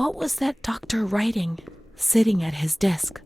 What was that doctor writing, sitting at his desk?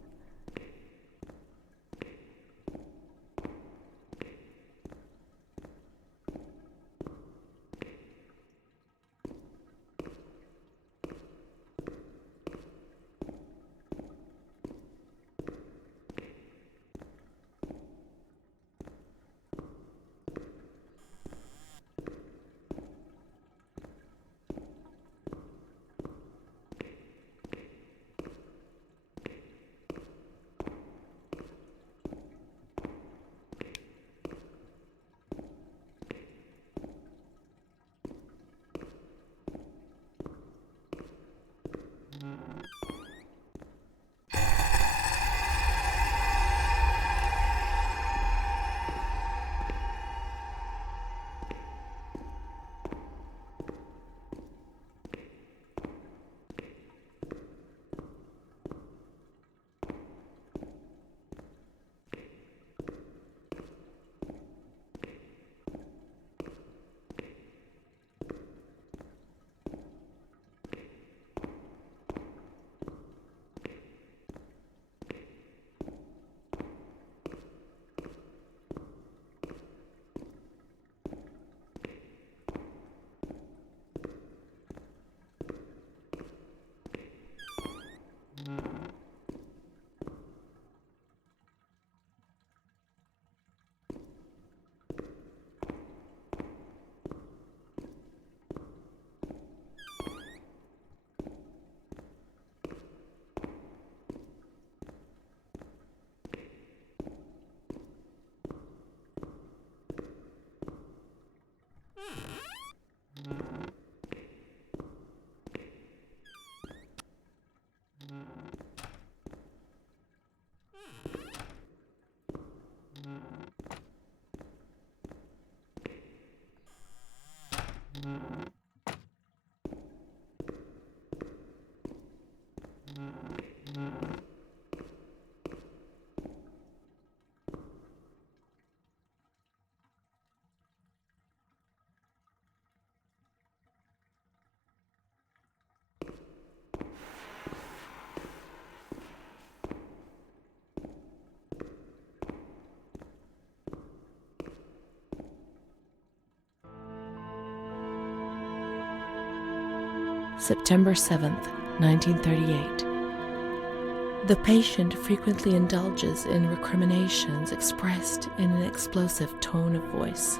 September 7th, 1938. The patient frequently indulges in recriminations expressed in an explosive tone of voice.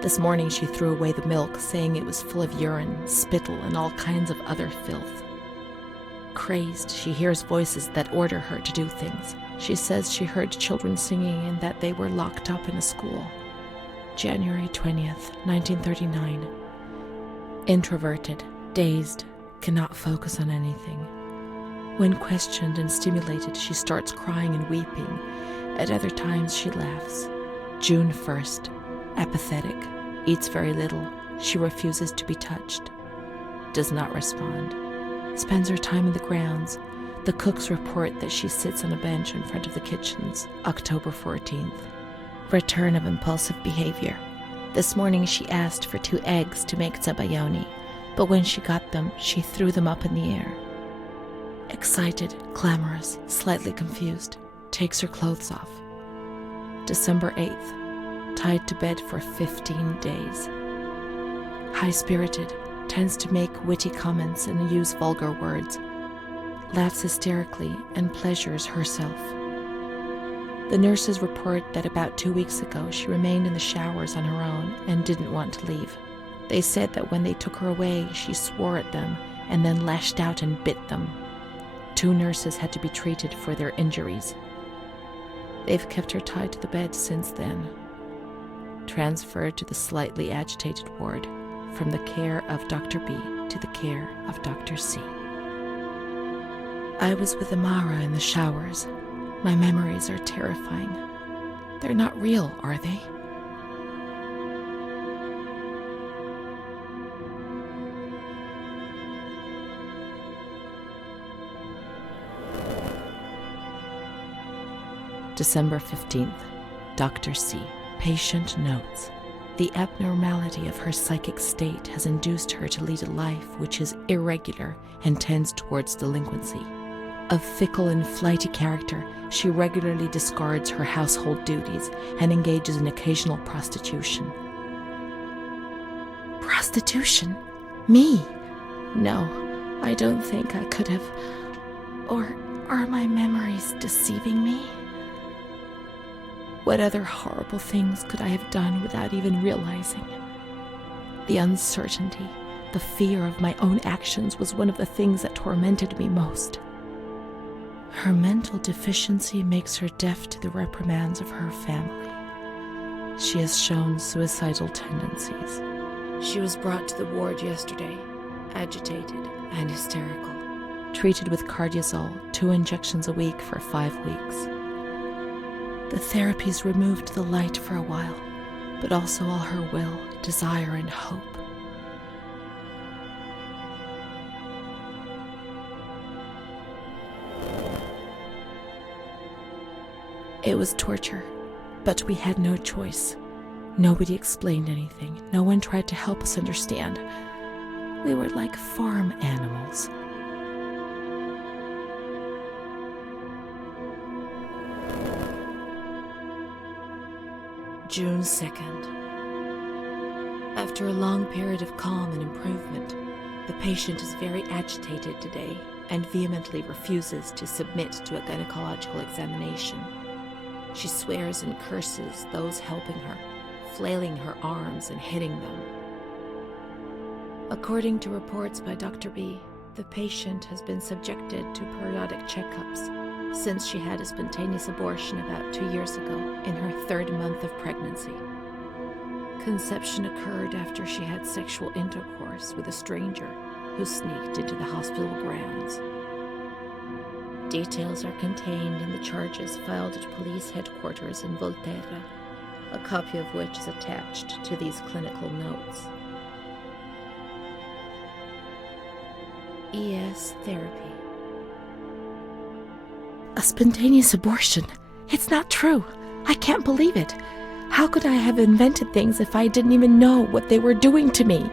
This morning she threw away the milk, saying it was full of urine, spittle, and all kinds of other filth. Crazed, she hears voices that order her to do things. She says she heard children singing and that they were locked up in a school. January 20th, 1939. Introverted, dazed, cannot focus on anything. When questioned and stimulated, she starts crying and weeping. At other times, she laughs. June 1st. Apathetic. Eats very little. She refuses to be touched. Does not respond. Spends her time in the grounds. The cooks report that she sits on a bench in front of the kitchens. October 14th. Return of impulsive behavior. This morning she asked for 2 eggs to make zabayoni, but when she got them, she threw them up in the air. Excited, clamorous, slightly confused, takes her clothes off. December 8th, tied to bed for 15 days. High-spirited, tends to make witty comments and use vulgar words, laughs hysterically and pleasures herself. The nurses report that about 2 weeks ago she remained in the showers on her own and didn't want to leave. They said that when they took her away, she swore at them and then lashed out and bit them. 2 nurses had to be treated for their injuries. They've kept her tied to the bed since then. Transferred to the slightly agitated ward, from the care of Dr. B to the care of Dr. C. I was with Amara in the showers. My memories are terrifying. They're not real, are they? December 15th. Dr. C. Patient notes. The abnormality of her psychic state has induced her to lead a life which is irregular and tends towards delinquency. Of fickle and flighty character, she regularly discards her household duties and engages in occasional prostitution. Prostitution? Me? No, I don't think I could have. Or are my memories deceiving me? What other horrible things could I have done without even realizing? The uncertainty, the fear of my own actions was one of the things that tormented me most. Her mental deficiency makes her deaf to the reprimands of her family. She has shown suicidal tendencies. She was brought to the ward yesterday, agitated and hysterical. Treated with cardiazol, 2 injections a week for 5 weeks. The therapies removed the light for a while, but also all her will, desire, and hope. It was torture, but we had no choice. Nobody explained anything. No one tried to help us understand. We were like farm animals. June 2nd. After a long period of calm and improvement, the patient is very agitated today and vehemently refuses to submit to a gynecological examination. She swears and curses those helping her, flailing her arms and hitting them. According to reports by Dr. B, the patient has been subjected to periodic checkups since she had a spontaneous abortion about 2 years ago in her 3rd month of pregnancy. Conception occurred after she had sexual intercourse with a stranger who sneaked into the hospital grounds. Details are contained in the charges filed at police headquarters in Volterra, a copy of which is attached to these clinical notes. ES therapy. A spontaneous abortion? It's not true. I can't believe it. How could I have invented things if I didn't even know what they were doing to me?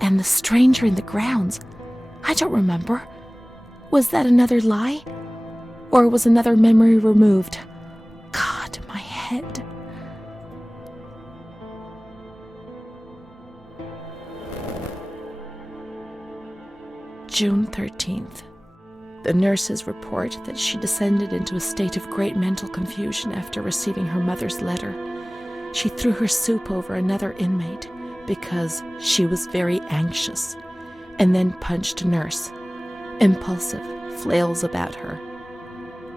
And the stranger in the grounds, I don't remember. Was that another lie? Or was another memory removed? God, my head. June 13th. The nurses report that she descended into a state of great mental confusion after receiving her mother's letter. She threw her soup over another inmate because she was very anxious, and then punched a nurse. Impulsive, flails about her.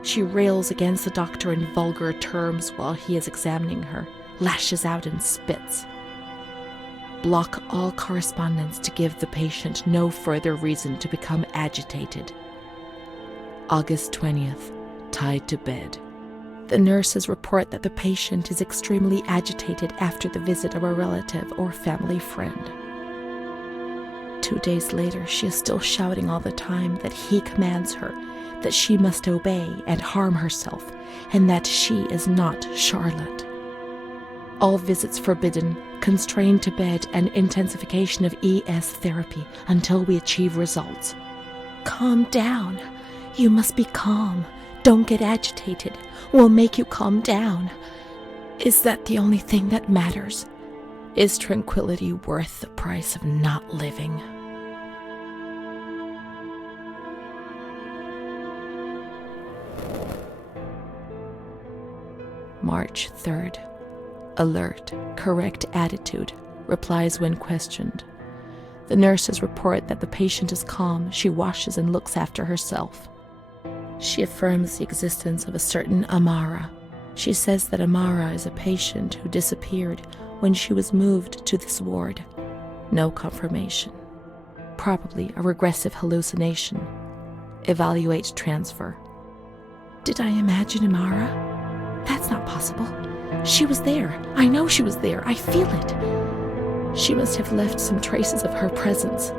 She rails against the doctor in vulgar terms while he is examining her, lashes out and spits. Block all correspondence to give the patient no further reason to become agitated. August 20th, tied to bed. The nurses report that the patient is extremely agitated after the visit of a relative or family friend. 2 days later, she is still shouting all the time that he commands her, that she must obey and harm herself, and that she is not Charlotte. All visits forbidden, constrained to bed, and intensification of ES therapy until we achieve results. Calm down. You must be calm. Don't get agitated. We'll make you calm down. Is that the only thing that matters? Is tranquility worth the price of not living? March 3rd. Alert, correct attitude, replies when questioned. The nurses report that the patient is calm. She washes and looks after herself. She affirms the existence of a certain Amara. She says that Amara is a patient who disappeared when she was moved to this ward. No confirmation. Probably a regressive hallucination. Evaluate transfer. Did I imagine Amara? That's not possible. She was there. I know she was there. I feel it. She must have left some traces of her presence.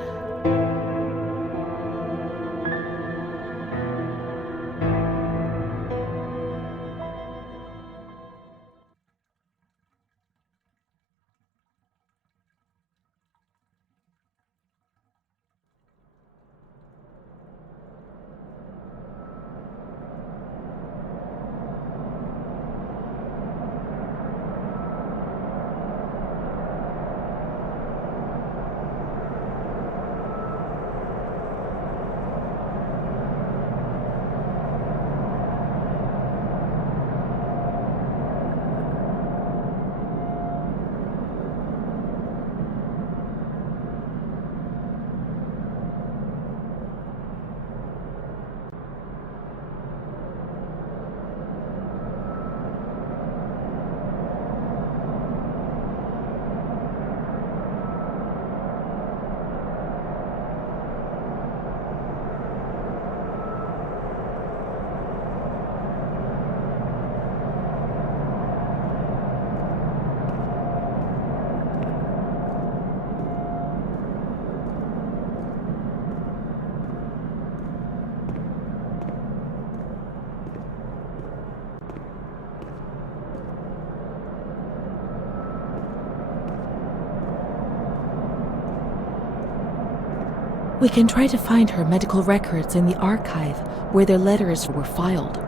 We can try to find her medical records in the archive where their letters were filed.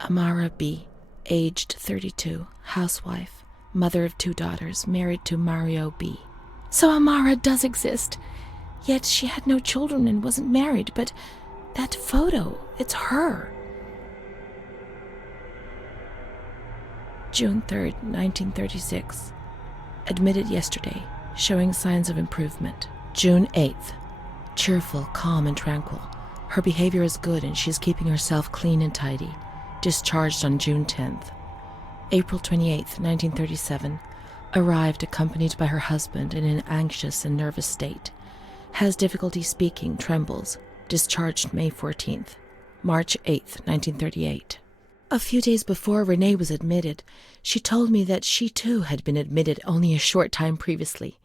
Amara B., aged 32, housewife, mother of 2 daughters, married to Mario B. So Amara does exist, yet she had no children and wasn't married, but that photo, it's her. June 3rd, 1936. Admitted yesterday, showing signs of improvement. June 8th. Cheerful, calm, and tranquil. Her behavior is good and she is keeping herself clean and tidy. Discharged on June 10th. April 28th, 1937. Arrived accompanied by her husband in an anxious and nervous state. Has difficulty speaking, trembles. Discharged May 14th. March 8th, 1938. A few days before Renee was admitted, she told me that she too had been admitted only a short time previously.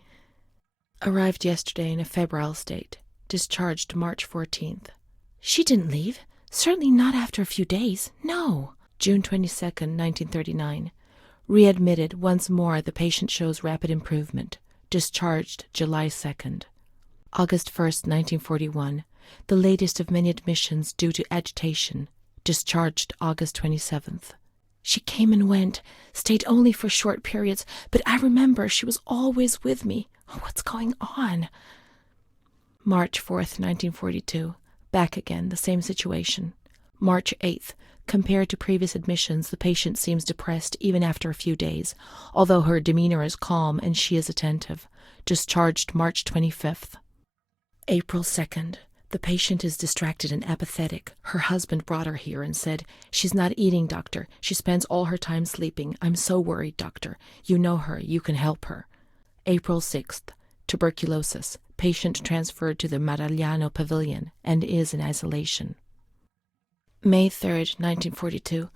Arrived yesterday in a febrile state. Discharged March 14th. She didn't leave. Certainly not after a few days. No. June 22nd, 1939. Readmitted once more. The patient shows rapid improvement. Discharged July 2nd. August 1st, 1941. The latest of many admissions due to agitation. Discharged August 27th. She came and went, stayed only for short periods, but I remember she was always with me. Oh, what's going on? March 4th, 1942. Back again, the same situation. March 8th. Compared to previous admissions, the patient seems depressed even after a few days, although her demeanor is calm and she is attentive. Discharged March 25th. April 2nd. The patient is distracted and apathetic. Her husband brought her here and said, "She's not eating, doctor. She spends all her time sleeping. I'm so worried, doctor. You know her. You can help her." April 6th. Tuberculosis. Patient transferred to the Maragliano Pavilion and is in isolation. May 3rd, 1942.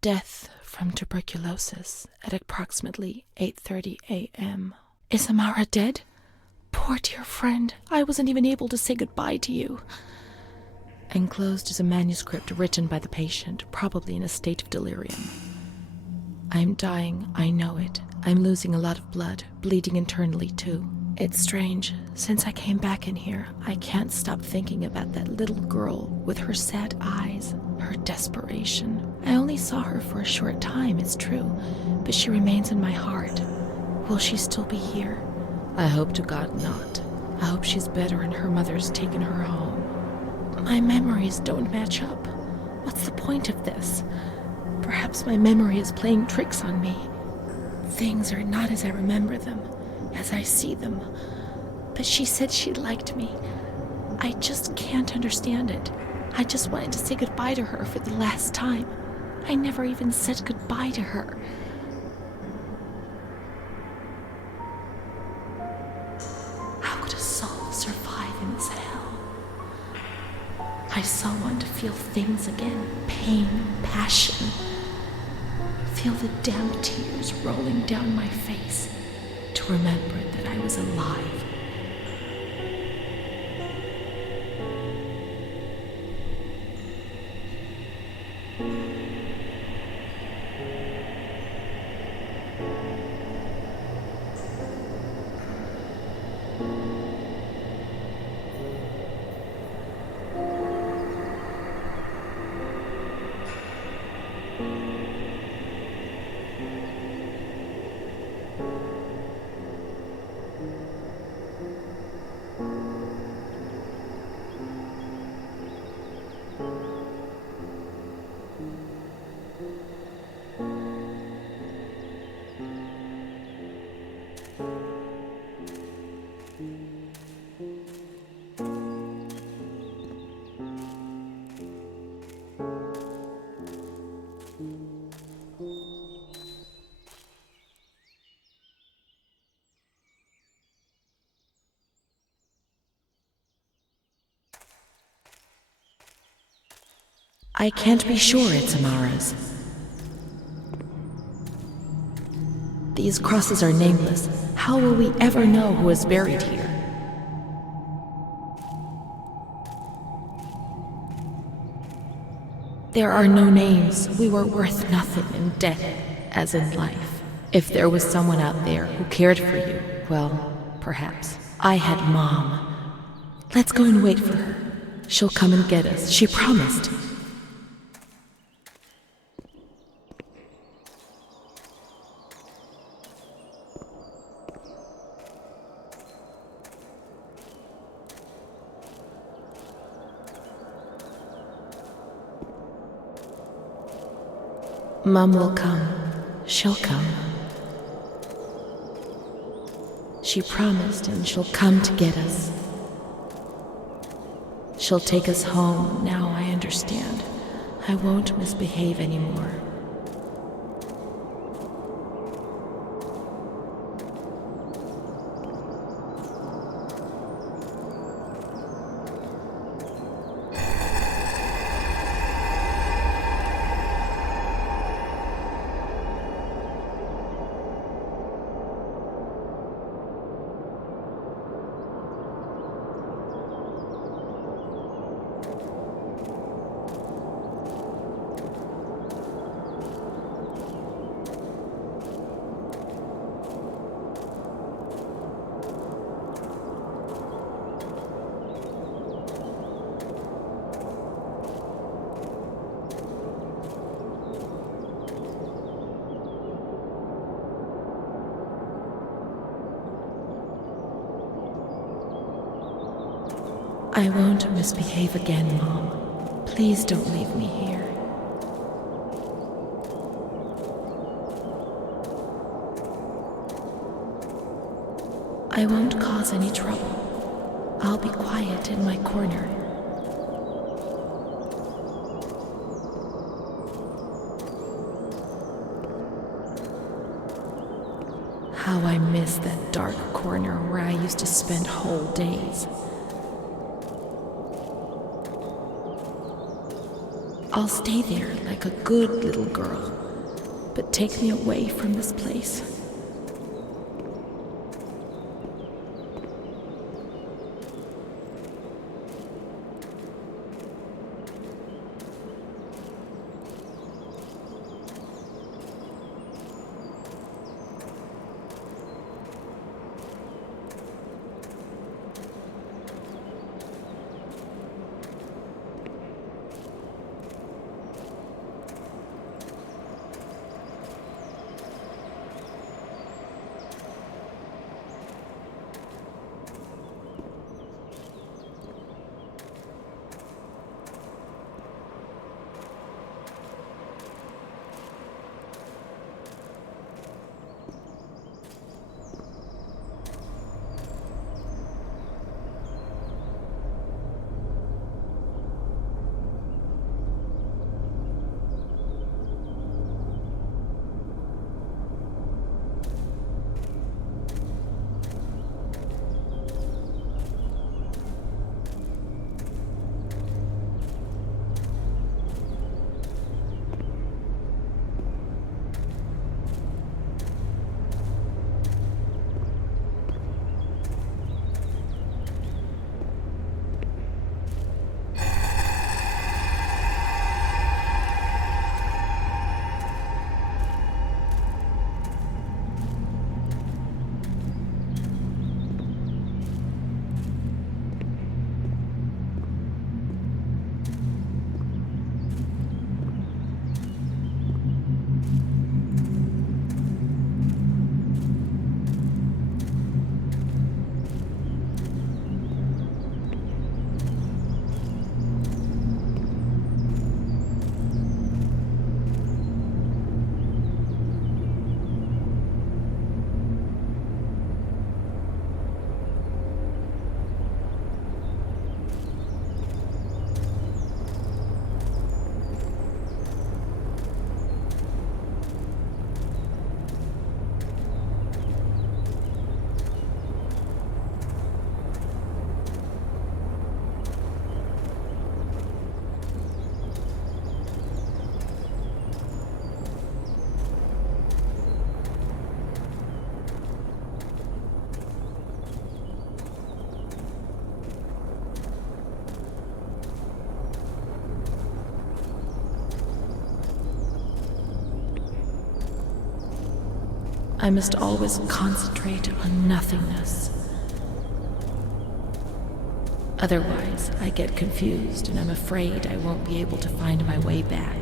Death from tuberculosis at approximately 8:30 a.m. Is Amara dead? Poor dear friend, I wasn't even able to say goodbye to you. Enclosed is a manuscript written by the patient, probably in a state of delirium. I'm dying, I know it. I'm losing a lot of blood, bleeding internally too. It's strange. Since I came back in here, I can't stop thinking about that little girl with her sad eyes, her desperation. I only saw her for a short time, it's true, but she remains in my heart. Will she still be here? I hope to God not. I hope she's better and her mother's taken her home. My memories don't match up. What's the point of this? Perhaps my memory is playing tricks on me. Things are not as I remember them, as I see them. But she said she liked me. I just can't understand it. I just wanted to say goodbye to her for the last time. I never even said goodbye to her. How could a soul survive in this hell? I so want to feel things again. Pain, passion. Feel the damn tears rolling down my face. To remember that I was alive. I can't be sure it's Amara's. These crosses are nameless. How will we ever know who is buried here? There are no names. We were worth nothing in death, as in life. If there was someone out there who cared for you, well, perhaps. I had Mom. Let's go and wait for her. She'll come and get us. She promised. Mom will come. She'll come. She promised, and she'll come to get us. She'll take us home. Now I understand. I won't misbehave anymore. I won't misbehave again, Mom. Please don't leave me here. I won't cause any trouble. I'll be quiet in my corner. How I miss that dark corner where I used to spend whole days. I'll stay there like a good little girl, but take me away from this place. I must always concentrate on nothingness. Otherwise, I get confused and I'm afraid I won't be able to find my way back.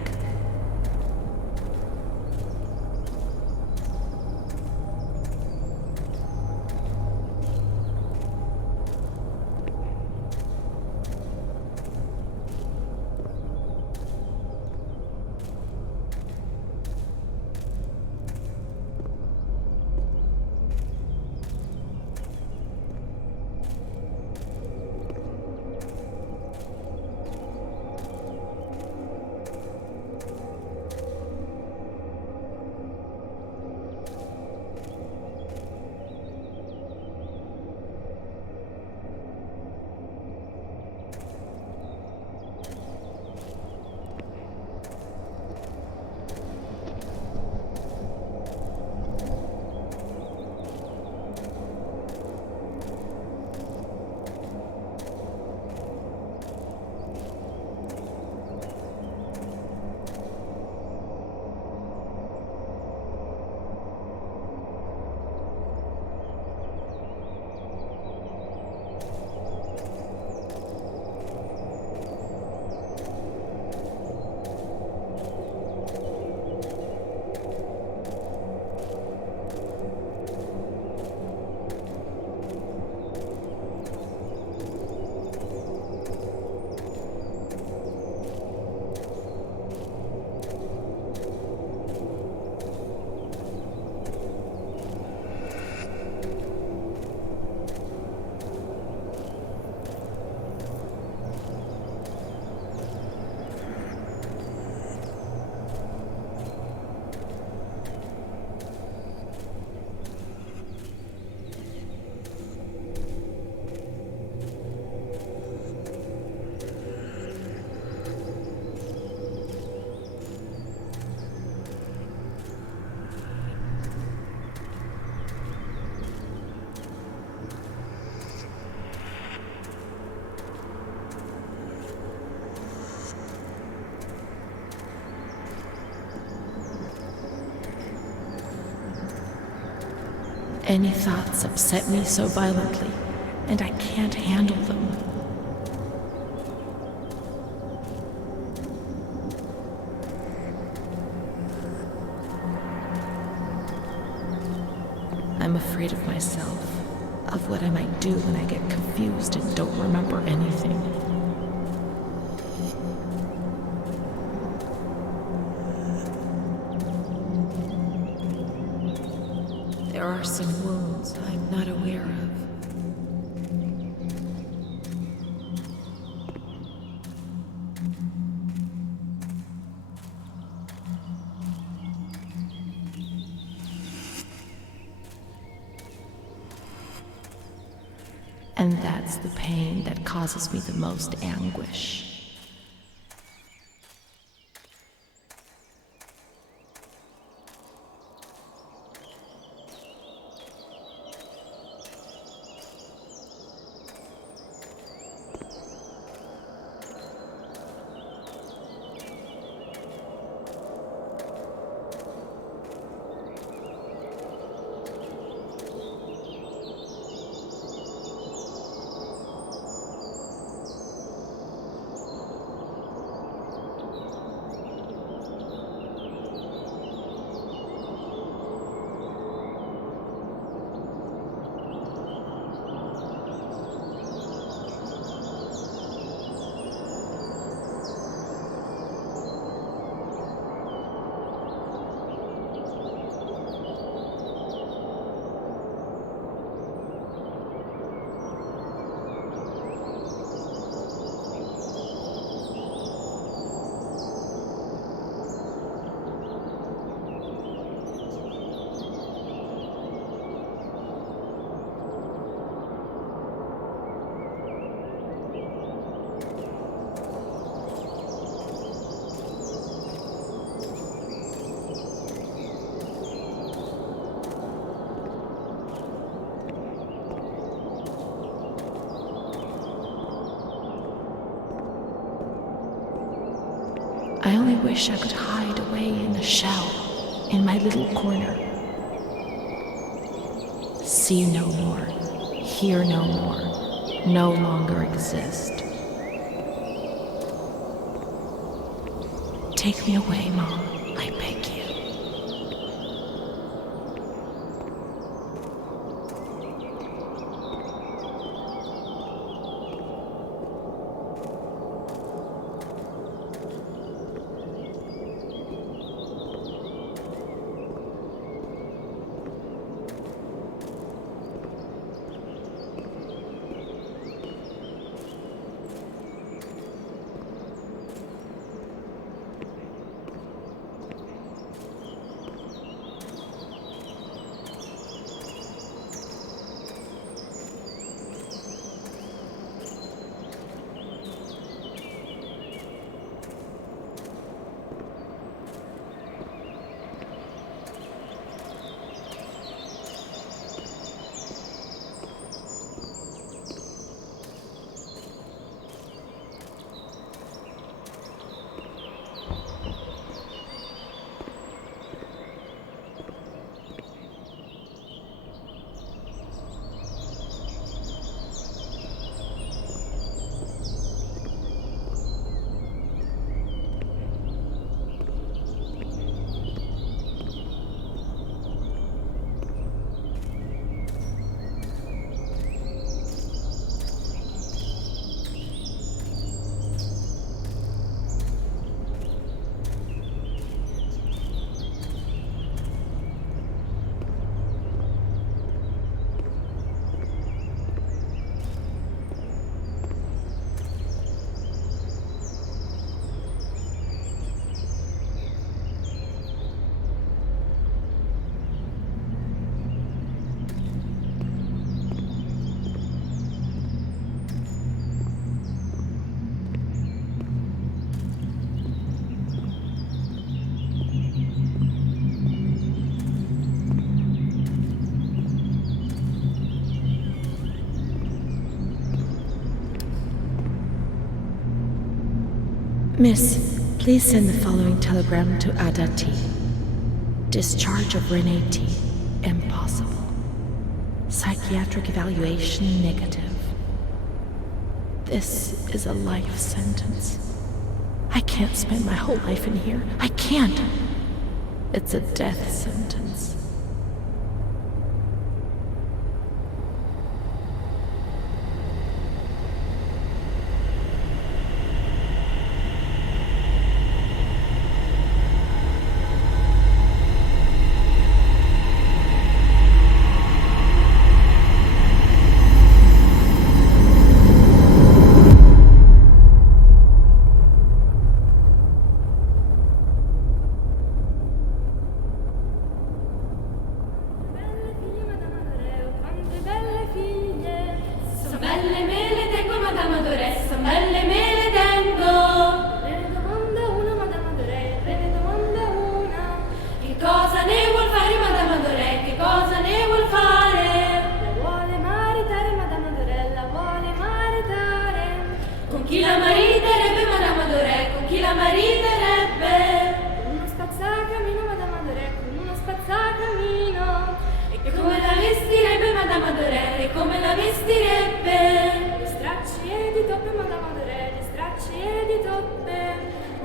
Any thoughts upset me so violently, and I can't handle them. I'm afraid of myself, of what I might do when I get confused and don't remember anything. There are some wounds I'm not aware of. And that's the pain that causes me the most anguish. I only wish I could hide away in the shell, in my little corner. see no more, hear no more, no longer exist. Take me away, Mom, I beg you. Miss, please send the following telegram to Ada T. Discharge of Renee T. Impossible. Psychiatric evaluation negative. This is a life sentence. I can't spend my whole life in here. I can't. It's a death sentence.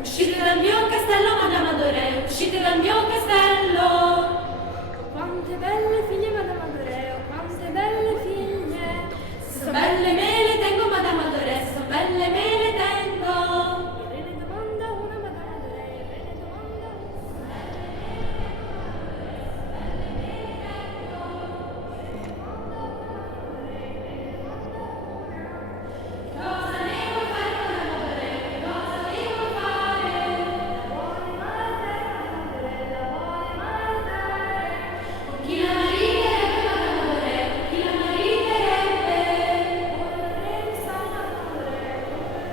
Uscite dal mio castello, Madame Adoré, uscite dal mio castello. Quante belle figlie, Madame Adoré, quante belle figlie. Se son belle me le tengo, Madame Adoré, se son belle me le tengo. Il re ne domanda una, Madame Adoré, il re ne domanda una. Cosa ne vuoi fare, Madame Adoré? Cosa ne vuoi fare? La vuole maritare, la vuole maritare. Con chi la mariterebbe, Madame Adoré? Con chi la mariterebbe? Con il re di San Adoré, con il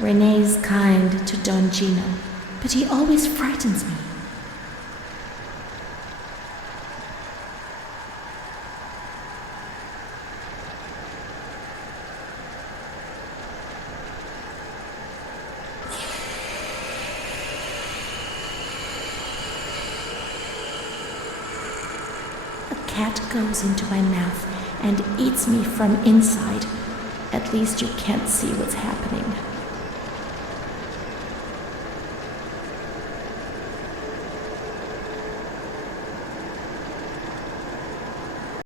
Rene's kind to Don Gino, but he always frightens me. A cat goes into my mouth and eats me from inside. At least you can't see what's happening.